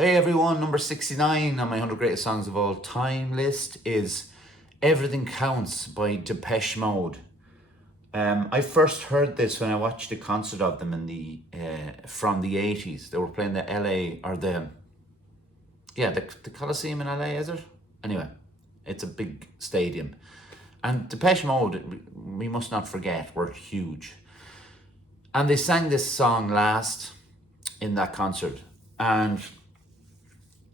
Hey everyone, number 69 on my 100 greatest songs of all time list is Everything Counts by Depeche Mode. I first heard this when I watched a concert of them in the from the 80s. They were playing the LA or the Coliseum in LA, is it? Anyway, it's a big stadium. And Depeche Mode, we must not forget, were huge. And they sang this song last in that concert. And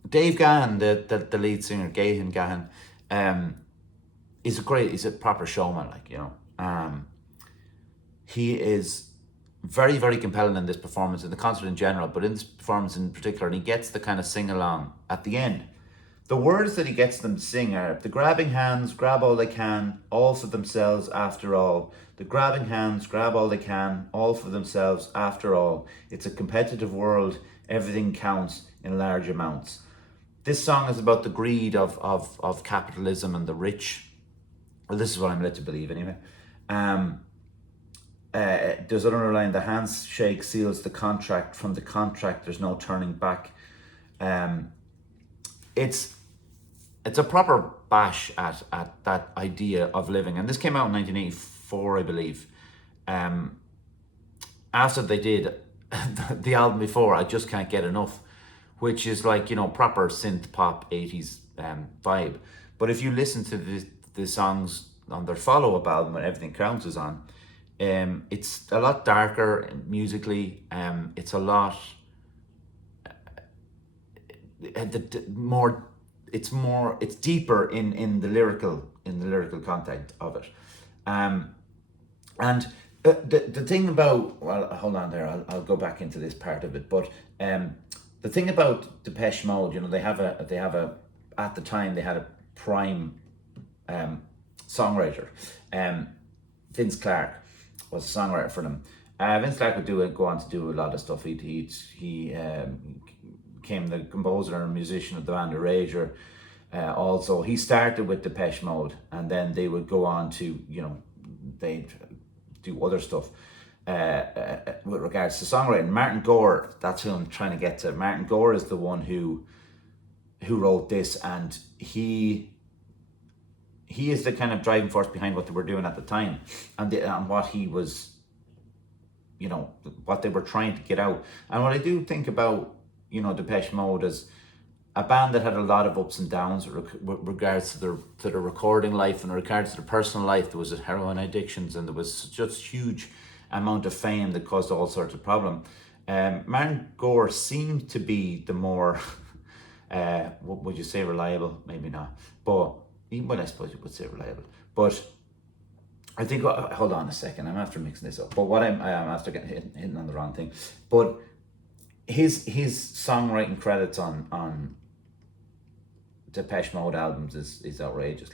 Dave Gahan, the lead singer, Gahan, he's a proper showman, he is very, very compelling in this performance, in the concert in general, but in this performance in particular, and he gets the kind of sing-along at the end. The words that he gets them to sing are, the grabbing hands grab all they can, all for themselves after all. The grabbing hands grab all they can, all for themselves after all. It's a competitive world, everything counts in large amounts. This song is about the greed of capitalism and the rich. Well, this is what I'm led to believe anyway. There's another line, the handshake seals the contract. From the contract, there's no turning back. It's a proper bash at that idea of living. And this came out in 1984, I believe. After they did the album before, I Just Can't Get Enough, which is like, proper synth pop 80s vibe. But if you listen to the songs on their follow-up album, when Everything Counts is on, it's a lot darker musically. It's a lot more. It's deeper in the lyrical content of it. And the thing about, well, hold on there. I'll go back into this part of it, but the thing about Depeche Mode, they have a at the time they had a prime songwriter. Vince Clarke was a songwriter for them. Vince Clarke would go on to do a lot of stuff. He became the composer and musician of the band Erasure. Also, he started with Depeche Mode, and then they would go on to, they'd do other stuff. With regards to songwriting, Martin Gore, that's who I'm trying to get to. Martin Gore is the one who wrote this, and he is the kind of driving force behind what they were doing at the time, and what he was, what they were trying to get out. And what I do think about, Depeche Mode as a band that had a lot of ups and downs with regards to their recording life and regards to their personal life. There was heroin addictions, and there was just huge amount of fame that caused all sorts of problem. Martin Gore seemed to be the more, what would you say, reliable? Maybe not, but I suppose you would say reliable. But I think, hold on a second, I'm after mixing this up. But what I'm after getting hitting on the wrong thing. But his songwriting credits on Depeche Mode albums is outrageous.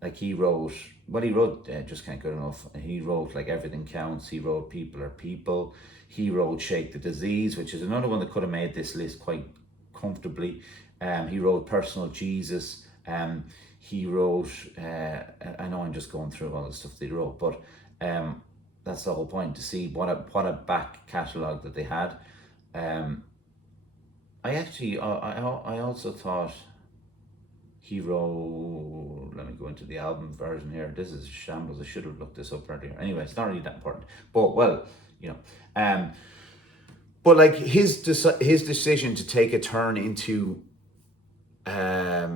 Like he wrote Just Can't Get Enough. He wrote like Everything Counts. He wrote People Are People. He wrote Shake the Disease, which is another one that could have made this list quite comfortably. He wrote Personal Jesus. He wrote, I know I'm just going through all the stuff they wrote, but that's the whole point, to see what a back catalogue that they had. I also thought he wrote, let me go into the album version here. This is shambles. I should have looked this up earlier. Anyway, it's not really that important. But, well, but like his decision to take a turn into, I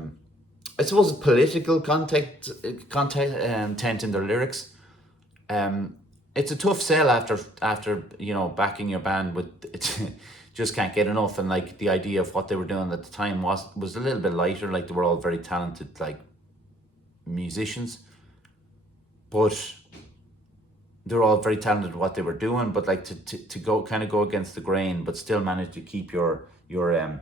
suppose, political content in their lyrics. It's a tough sell after backing your band with Just Can't Get Enough, and like the idea of what they were doing at the time was a little bit lighter. Like, they were all very talented like musicians, but they're all very talented at what they were doing. But like to go against the grain, but still manage to keep your the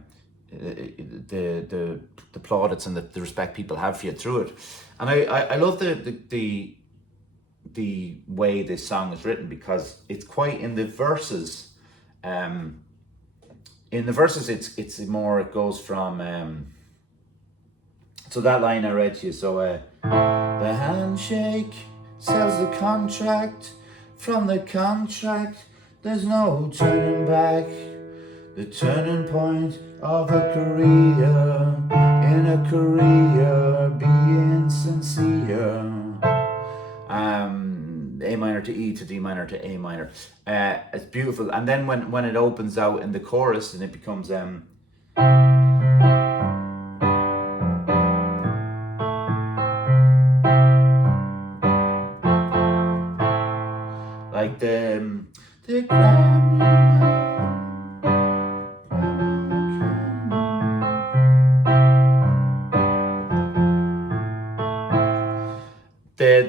plaudits and the respect people have for you through it. And I love the way this song is written, because it's quite, in the verses, it's more, it goes from so that line I read to you, so the handshake sells the contract. From the contract, there's no turning back. the turning point of a career, in a career being sincere. A minor to E to D minor to A minor. It's beautiful. And then when it opens out in the chorus and it becomes like the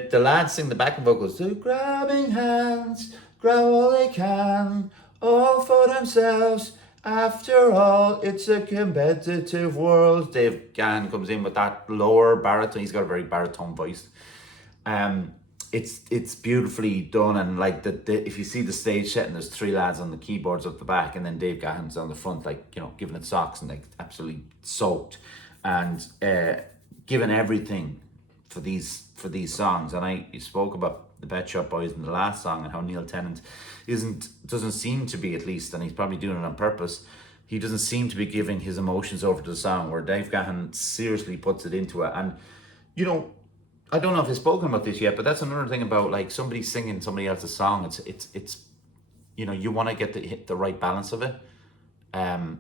the lads sing the backing vocals. The grabbing hands, grab all they can, all for themselves. After all, it's a competitive world. Dave Gahan comes in with that lower baritone. He's got a very baritone voice. It's beautifully done, and like the if you see the stage setting, there's three lads on the keyboards up the back, and then Dave Gahan's on the front, like, you know, giving it socks and like absolutely soaked and giving everything for these songs. And you spoke about the Pet Shop Boys in the last song and how Neil Tennant doesn't seem to be, at least, and he's probably doing it on purpose, he doesn't seem to be giving his emotions over to the song, where Dave Gahan seriously puts it into it. And, you know, I don't know if I've spoken about this yet, but that's another thing about like somebody singing somebody else's song. It's you know, you want to get the right balance of it. And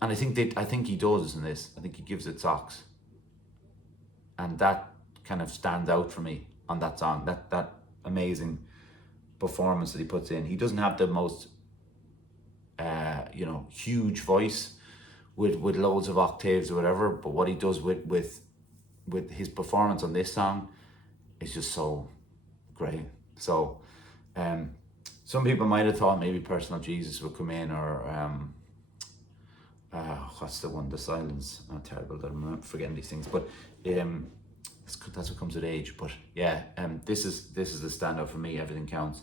I think he does in this. I think he gives it socks. And that kind of stands out for me on that song. That amazing performance that he puts in. He doesn't have the most you know, huge voice with loads of octaves or whatever, but what he does with his performance on this song is just so great. So some people might have thought maybe Personal Jesus would come in, or what's the one, The Silence. I'm terrible that I'm forgetting these things, but that's what comes with age. But yeah, this is the standout for me. Everything Counts.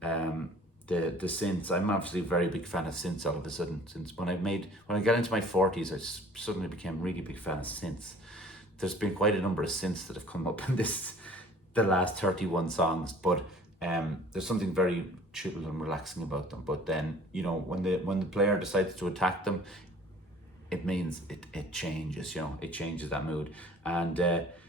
The synths, I'm obviously a very big fan of synths all of a sudden. Since when I got into my 40s, I suddenly became a really big fan of synths. There's been quite a number of synths that have come up in the last 31 songs, but there's something very chill and relaxing about them. But then, you know, when the player decides to attack them, it means it changes, you know, it changes that mood. And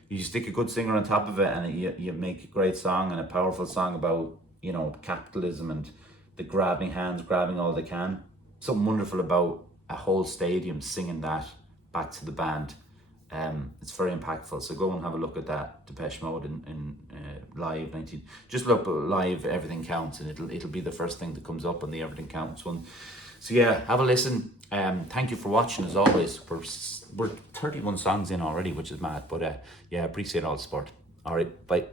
you stick a good singer on top of it, and you make a great song and a powerful song about, you know, capitalism and the grabbing hands, grabbing all they can. Something wonderful about a whole stadium singing that back to the band. It's very impactful. So go and have a look at that Depeche Mode in live 19. Just look up live Everything Counts, and it'll be the first thing that comes up on the Everything Counts one. So yeah, have a listen. Thank you for watching as always. We're 31 songs in already, which is mad. But yeah, appreciate all the support. All right, bye.